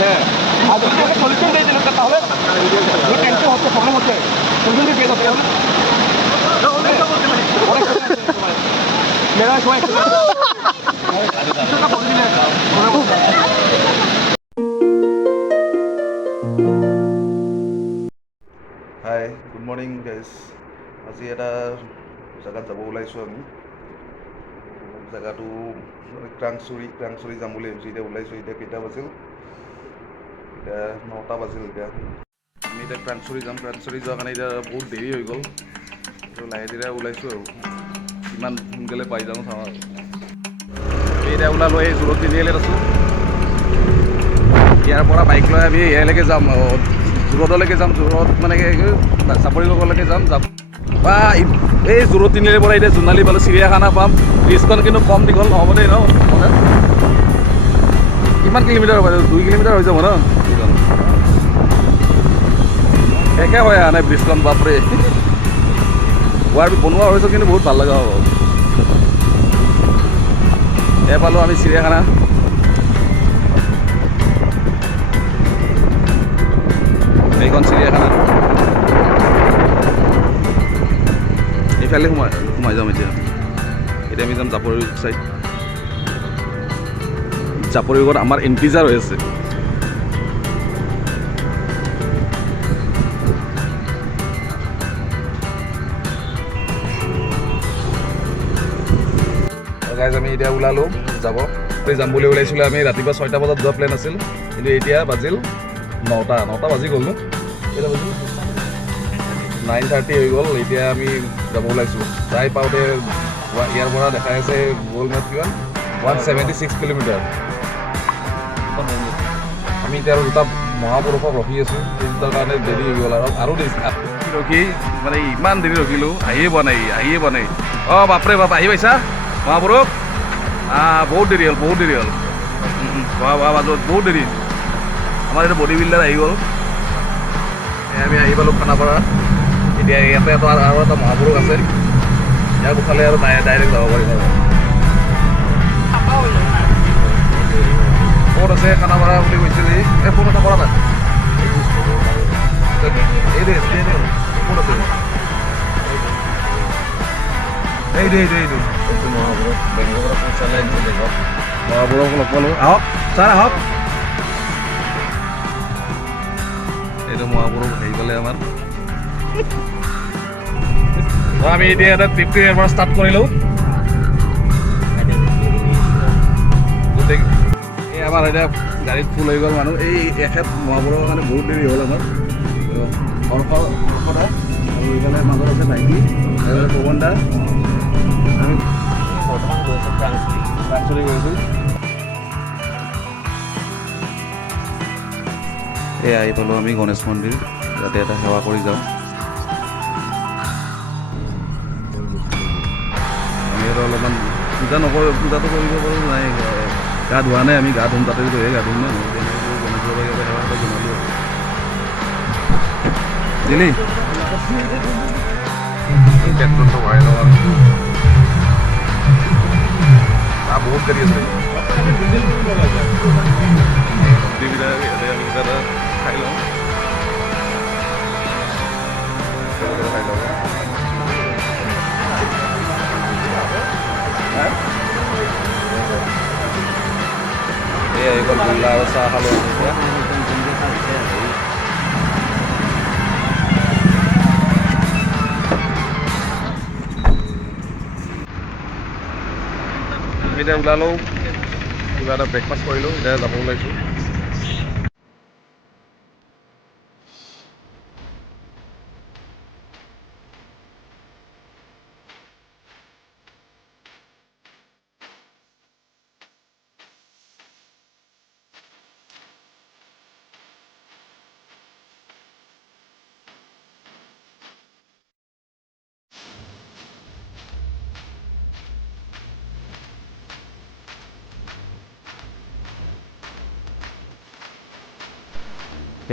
হ্যাঁ আর যদি okay solution দেয় দিলে তাহলে টেনশন হচ্ছে প্রবলেম হচ্ছে সলিউশন দিয়ে পেয়ে যাবে মেয়েরা সবাই হাই গুড মৰ্ণিং গাইজ আজি এটা জেগাত যাব ওলাইছোঁ আমি জেগাটো ক্ৰাংচুৰি যাম বুলি ভাবিছোঁ এতিয়া ওলাইছোঁ এতিয়া কেইটা বাজিল এতিয়া 9টা বাজিল এতিয়া আমি এতিয়া ক্ৰাংচুৰি যাম ক্ৰাংচুৰি যোৱাৰ কাৰণে এতিয়া বহুত দেৰি হৈ গ'ল তো লাহে ধীৰে ওলাইছোঁ আৰু কিমান সোনকালে পাই যাওঁ চাওঁ আৰু আমি এতিয়া ওলালোঁ এই জোৰত তিনিআলিত আছোঁ ইয়াৰ পৰা বাইক লৈ আমি ইয়ালৈকে যাম জোৰতলৈকে যাম জোৰত মানে চাপৰিগড়লৈকে যাম বা এই জোৰত তিনিআলিৰ পৰা এতিয়া জোনালী পালোঁ চিৰিয়াখানা পাম ব্ৰিজখন কিন্তু কম দীঘল নহ'ব দেই ন কিমান কিলোমিটাৰ হ'ব 2 কিলোমিটাৰ হৈ যাব ন একে হয় নাই ব্ৰিজখন বাপৰে বনোৱা হৈছে কিন্তু বহুত ভাল লগা হ'ব এয়া পালোঁ আমি চিৰিয়াখানা এইখন চিৰিয়াখানা এইফালে সোমাই যাম এতিয়া আমি যাম জাপৰি চাইড জাপৰিগড়ত আমাৰ ইণ্টিজাৰ হৈ আছে গাইজ আমি এতিয়া ওলালোঁ যাম বুলি ওলাইছিলোঁ আমি ৰাতিপুৱা 6টা বজাত যোৱা প্লেন আছিল কিন্তু এতিয়া বাজিল 9টা বাজি গ'ল ন কেইটা বাজিল 9:30 হৈ গ'ল এতিয়া আমি যাব ওলাইছোঁ যাই পাওঁতে ইয়াৰ পৰা দেখাই আছে গুগল মেপ কিমান 176 কিলোমিটাৰ আমি এতিয়া আৰু দুটা মহাপুৰুষক ৰখি আছোঁ সেই দুটাৰ কাৰণে দেৰি হৈ গ'ল আৰু ৰখি মানে ইমান দেৰি ৰখিলোঁ আহিয়ে পোৱা নাই অঁ বাপৰে বাপ আহি পাইছা মহাপুৰুষ বহুত দেৰি হ'ল বহুত দেৰি আমাৰ এইটো বডি বিল্ডাৰ আহি গ'ল আমি আহি পালোঁ খানাপাৰা এতিয়া ইয়াতে আৰু এটা মহাপুৰুষ আছে ইয়াৰ কোফালে আৰু ডাইৰেক্ট যাব পাৰিম আৰু ক'ত আছে খানাপাৰা বুলি কৈছিল এই ফোন এটা কৰা নাই ক'ত আছে এইটো মহাপুৰুষ লগ পালোঁ আহক ছাৰ আহক এইটো মহাপুৰুষ আহি পালে আমাৰ আমি এতিয়া এটা ট্ৰিপটো ইয়াৰ পৰা ষ্টাৰ্ট কৰিলোঁ গোটেই এই আমাৰ এতিয়া গাড়ীত ফুল হৈ গ'ল মানুহ এই এখেত মহাপুৰুষৰ কাৰণে বহুত দেৰি হ'ল আমাৰ হৰ্ষদা আৰু এইফালে মাজত আছে ভাইটি আৰু পৱন দা আমি বৰ্তমান গৈছোঁ ক্ৰাংচুৰি গৈছোঁ এই আহি পালোঁ আমি গণেশ মন্দিৰ যাতে এটা সেৱা কৰি যাওঁ আমি আৰু অলপমান পূজাটো কৰিব পাৰোঁ নাই গা ধোৱা নাই আমি গা ধুম তাতে গৈহে গা ধুম ন গণেশ বাবাৰ সেৱা এটা জনালোঁ দিলি পেট্ৰলটো ভৰাই লওঁ আৰু বহুত গাড়ী আছে আমি তাতে খাই লওঁ এই গ'ল গোল্লা আৰু চাহ খালোঁ এতিয়া এতিয়া ওলালোঁ কিবা এটা ব্ৰেকফাষ্ট কৰিলোঁ এতিয়া যাব ওলাইছোঁ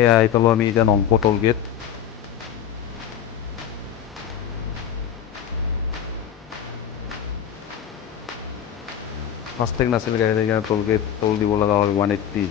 এয়া আহি পালোঁ আমি এতিয়া নংপো টোল গেট ফাষ্টেগ নাছিল গাড়ী সেইকাৰণে টোল দিব লগা হ'ল 180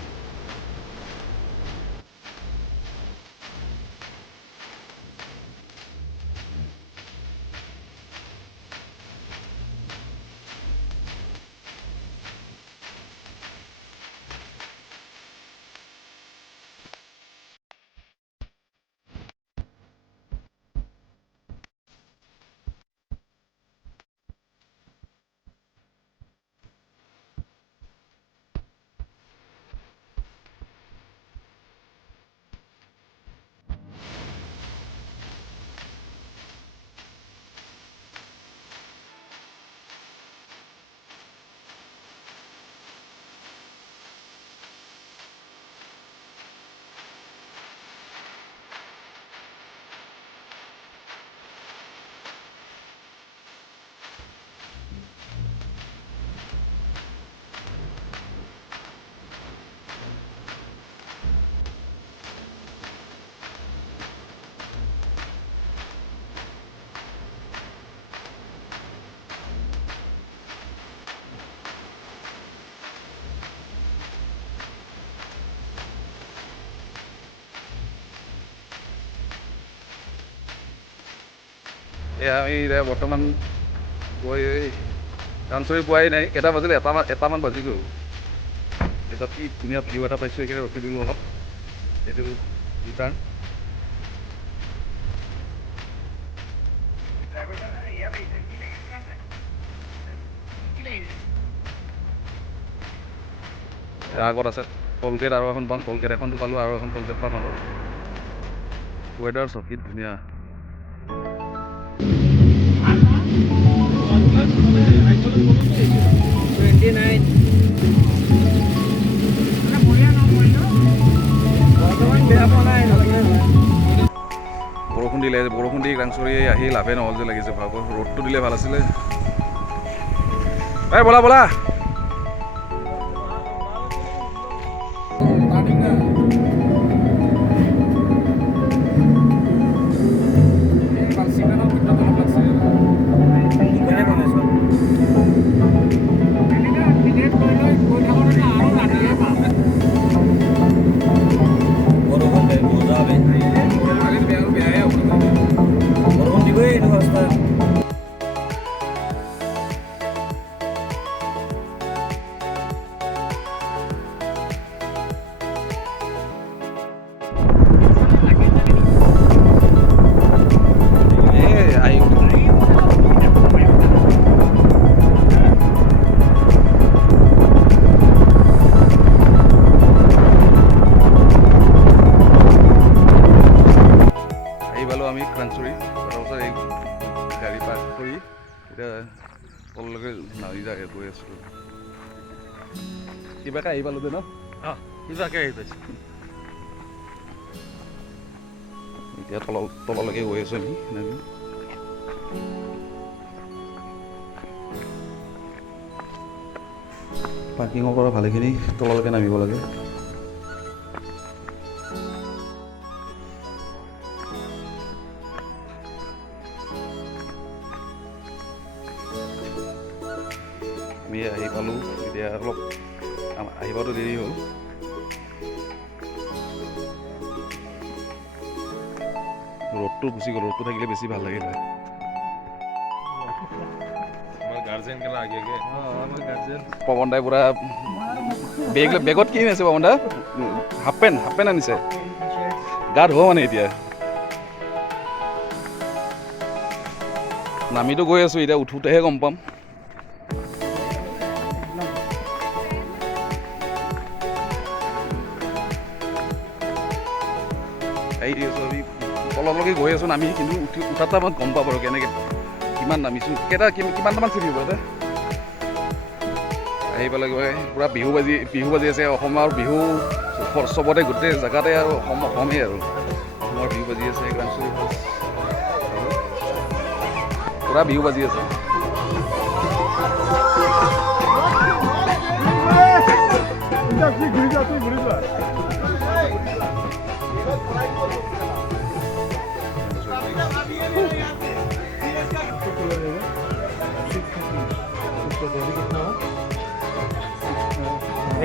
এয়া আমি এতিয়া বৰ্তমান গৈ কাঞ্চৰি পোৱাই নাই, কেইটা বাজিলে? এটামান বাজি গ'ল। এতিয়া কি ধুনীয়া ভিউ এটা পাইছোঁ, এইখিনি ৰখি দিলোঁ অলপ। এইটো ৰিটাৰ্ণ আগত আছে টলগেট, আৰু এখন পাম টলগেট, এখনটো পালোঁ আৰু এখন টলগেট পাম আৰু। ৱেডাৰ চব কি ধুনীয়া। বৰষুণ দিলে, বৰষুণ দি কাংচৰি আহি লাভে নহ'ল যে লাগিছে। ভাব ৰ'দটো দিলে ভাল আছিলে। এই ব'লা ব'লা। আমি কাঞ্চৰি তাৰপাছত এই গাড়ী পাৰ্ক কৰি এতিয়া তললৈকে নামি যায় গৈ আছিলোঁ। কিবাকে আহি পালোঁ ন? কিবাকে আহি পাইছোঁ। এতিয়া তললৈকে গৈ আছোঁ আমি নামি। পাৰ্কিঙৰ পৰা ভালেখিনি তললৈকে নামিব লাগে। আমি আহি পালোঁ, এতিয়া অলপ আহিবতো দেৰি হ'ল। ৰ'দটো গুচি গ'ল, ৰ'দটো থাকিলে বেছি ভাল লাগিল হয়। পৱন দাই পুৰা বেগত কি আনিছে? পৱন দা হাফ পেণ্ট আনিছে। গা ধুব মানে এতিয়া। নামিতো গৈ আছোঁ, এতিয়া উঠোতেহে গম পাম। এই আমি তললৈকে গৈ আছোঁ নামি, কিন্তু উঠাৰ টাইমত গম পাব আৰু কেনেকৈ কিমান নামিছোঁ, কিমানটামান চিনি হ'ব তাতে। আহি পেলাই পূৰা বিহু বাজি আছে। অসমৰ বিহু চবতে, গোটেই জেগাতে আৰু অসমেই আৰু অসমৰ বিহু বাজি আছে। পূৰা বিহু বাজি আছে।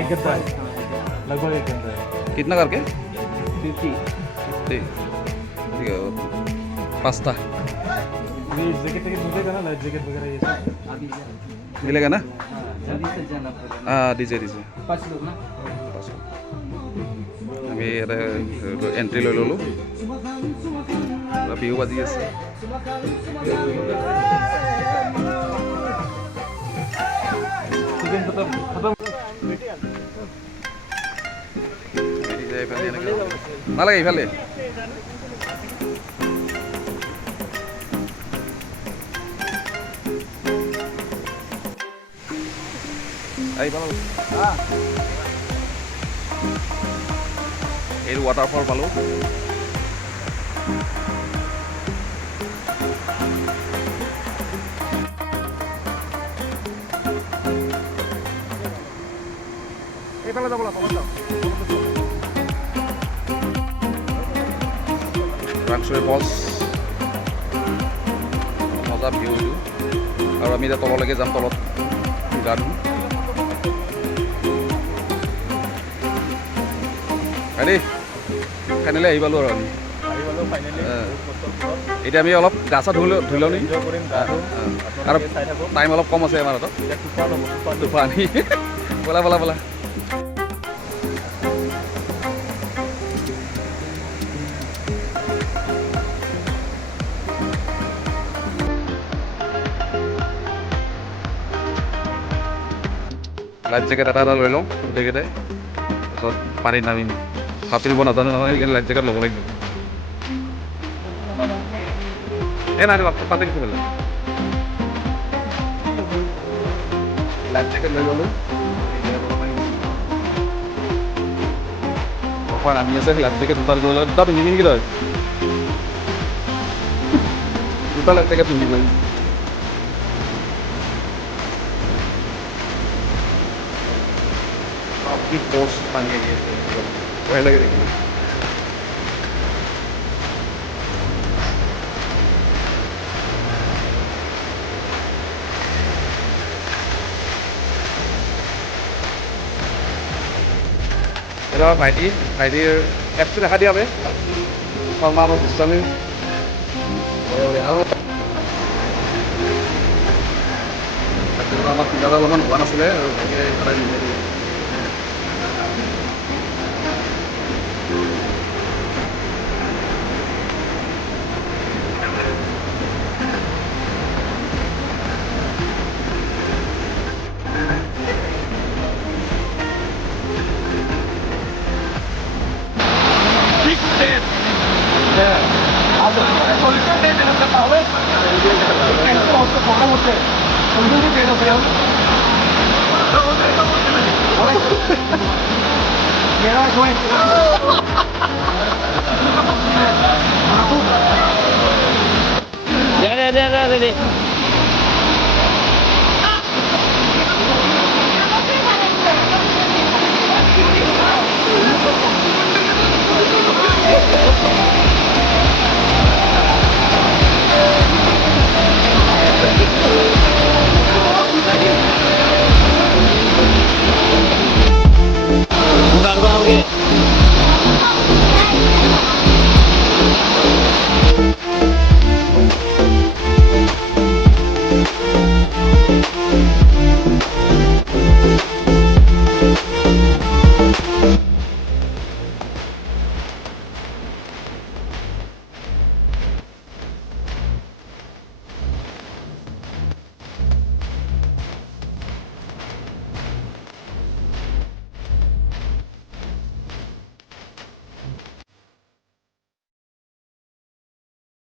एक गद्दा है, लगभग एक गद्दा है। कितना करके? 50। ठीक है, 5टा ये जैकेट मिलेगा ना, लाइफ जैकेट वगैरह ये सब मिलेगा ना? जल्दी से जाना पड़ेगा। हाँ डीजे 5 लोग ना। আমি ইয়াতে এণ্ট্ৰি লৈ ল'লোঁ। বিহু বাজি আছে। নালাগে ইফালে। এইটো ৱাটাৰফল পালোঁ। এইফালে যাব লাগে। কাঞ্চৰি ফলছ মজা ভিউ এইটো। আৰু আমি এতিয়া তললৈকে যাম, তলত গা ধুম। ফাইনেলি আহি পালোঁ আৰু আমি। এতিয়া আমি অলপ গা চা ধুই লওঁ নেকি এনজয় কৰিম গাটো আৰু চাই থাকোঁ টাইম অলপ কম আছে আমাৰ হাতত এতিয়া তুফান হ'ব দুপা আনি ব'লা ব'লা ব'লা লাইফ জেকেট এটা লৈ লওঁ গোটেইকেইটাই তাৰপিছত পানীত নামিম সাঁতুৰিব নাজানো নহয় সেইকাৰণে লাইফ জেকেট ল'ব লাগিব এই নাই পাতে কিছু বেলা লাইফ জেকেট লৈ ল'লোঁ অকণমান নামি আছে লাইফ জেকেট দুটা পিন্ধিবি নেকি তই দুটা লাইফ জেকেট পিন্ধিব কি পোষ পানী আহি আছে ভয় লাগে দেখি এটা ভাইটিৰ এপটো দেখা দিয়া বে শৰ্মা গোস্বামী আমাৰ কিতাপ অলপমান হোৱা নাছিলে আৰু ভাইটিয়ে সদায় মিলাই দিয়ে সলিউশন দিয়ে দিলেন তাহলে ক্যান্সেল হচ্ছে প্রবলেম হচ্ছে সলিউশন দিয়ে দিলেন Dale.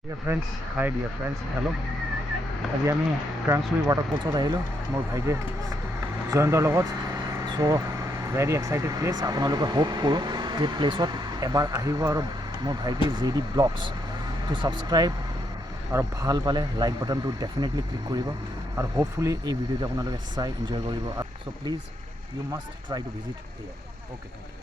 Dear friends, hi dear friends, hello. আজি আমি ক্ৰাংচুই ৱাটাৰ ফলছত আহিলোঁ মোৰ ভাইটি জয়ন্তৰ লগত চ' ভেৰি এক্সাইটেড প্লেচ আপোনালোকে হোপ কৰোঁ যে প্লেচত এবাৰ আহিব আৰু মোৰ ভাইটি JD ব্লগছ টো ছাবস্ক্ৰাইব আৰু ভাল পালে লাইক বাটনটো ডেফিনেটলি ক্লিক কৰিব আৰু হোপফুলি এই ভিডিঅ'টো আপোনালোকে চাই এনজয় কৰিব so' please you must try to visit here okay thank U